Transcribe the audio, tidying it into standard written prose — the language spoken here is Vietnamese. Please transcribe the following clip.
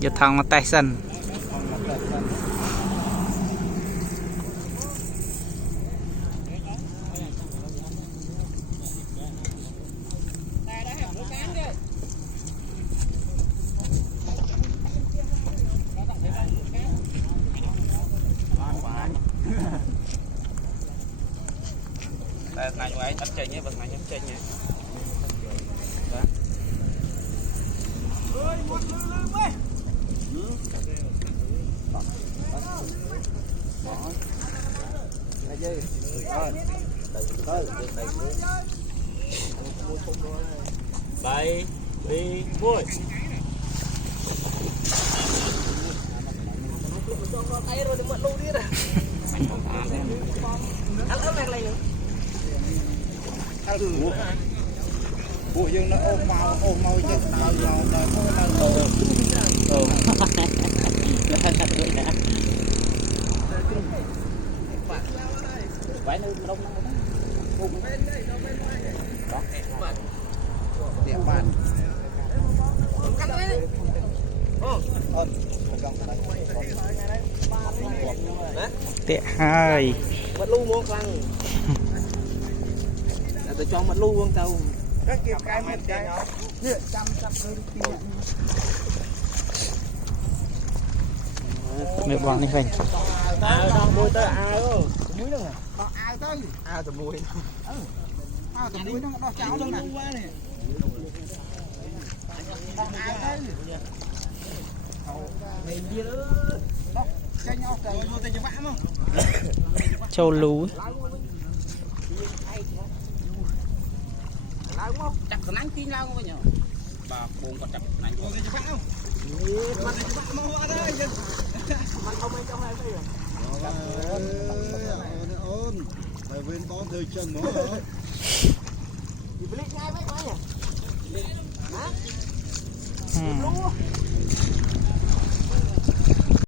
giờ thằng mà tay sân này ngoài đánh chơi nhé, bật này nhắm chơi nhé. Đây, đi vui. Tay rồi mất luôn đi rồi. Ăn ớt này này. bộ dương nó ôm mau chết nào đời có nào Phải nơi đông lắm đó. địa bàn tệ hai mất lu mua khăn là tôi cho mất lu luôn tao cái kịp cái một cái nhựa trăm mẹ bọn này phải đang môi tới ai ơi muối đâu ai tới từ môi từ muối nó đo cháo đâu nè ai tới này kia đó chơi nhau trời vô tay cho bạn không châu lú lao không chặt cái nắng kia lao không nhở bà buồn còn chặt này vô tay cho bạn không bạn cho bạn mau ở đâyมันเอาไม่เจ้าให้ไปเหรอ ôn phải bên con thời chân nó thì bị ngay mấy cái nhỉ hả ừ.